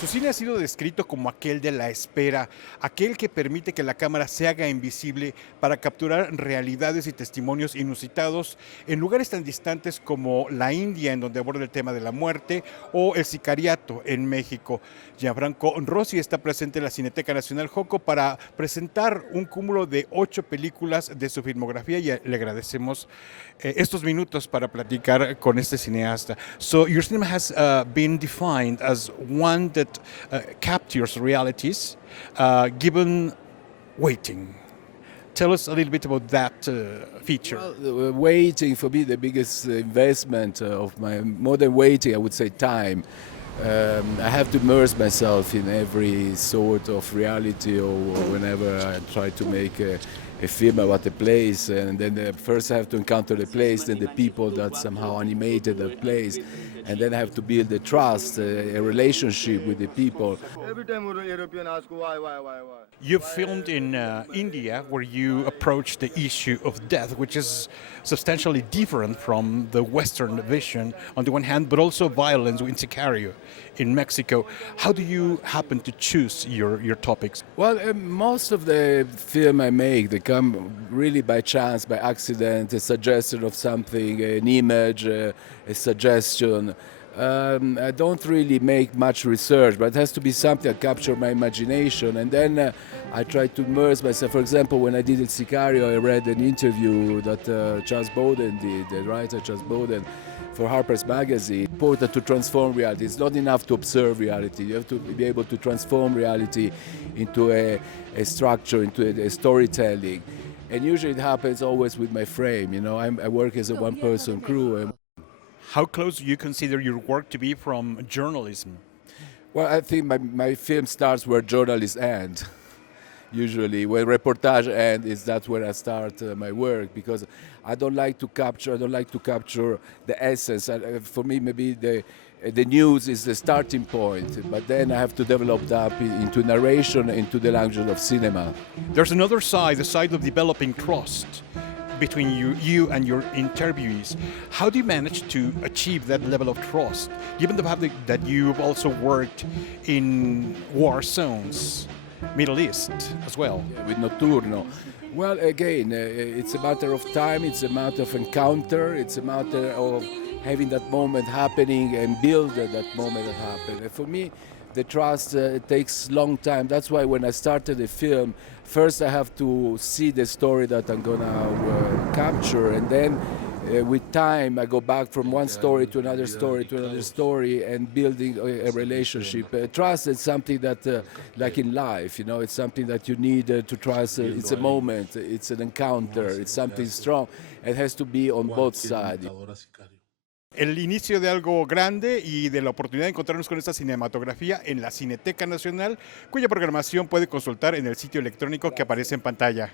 Su cine ha sido descrito como aquel de la espera, aquel que permite que la cámara se haga invisible para capturar realidades y testimonios inusitados en lugares tan distantes como la India, en donde aborda el tema de la muerte, o el sicariato en México. Gianfranco Rosi está presente en la Cineteca Nacional Joco para presentar un cúmulo de 8 películas de su filmografía y le agradecemos estos minutos para platicar con este cineasta. So your cinema has been defined as one that captures realities given waiting. Tell us a little bit about that feature. Well, waiting for me, the biggest investment of my more than waiting, I would say time. I have to immerse myself in every sort of reality, or whenever I try to make a film about a place, and then first I have to encounter the place, then the people that somehow animated that place, and then I have to build a trust, a relationship with the people. Every time when European ask why? You filmed in India, where you approach the issue of death, which is substantially different from the Western vision on the one hand, but also violence in Sicario in Mexico. How do you happen to choose your topics? Well, most of the film I make, they come really by chance, by accident, a suggestion of something, an image, a suggestion. I don't really make much research, but it has to be something that captures my imagination. And then I try to immerse myself. For example, when I did El Sicario, I read an interview that Charles Bowden did, the writer Charles Bowden, for Harper's Magazine. Important to transform reality. It's not enough to observe reality. You have to be able to transform reality into a structure, into a storytelling. And usually it happens always with my frame. You know, I work as a one-person crew. How close do you consider your work to be from journalism? Well, I think my film starts where journalists end. Usually, when reportage ends, that's where I start my work, because I don't like to capture the essence. For me, maybe the news is the starting point, but then I have to develop that into narration, into the language of cinema. There's another side, the side of developing trust between you and your interviewees. How do you manage to achieve that level of trust, given the fact that you've also worked in war zones, Middle East as well? Yeah, with Notturno. Well, again, it's a matter of time, it's a matter of encounter, it's a matter of having that moment happening and build that moment that happened. And for me, the trust takes long time. That's why when I started the film, first I have to see the story that I'm gonna capture, and then with time I go back from one story to another story to another story, and building a relationship. Trust is something that, like in life, you know, it's something that you need to trust. It's a moment, it's an encounter, it's something strong. It has to be on both sides. El inicio de algo grande y de la oportunidad de encontrarnos con esta cinematografía en la Cineteca Nacional, cuya programación puede consultar en el sitio electrónico que aparece en pantalla.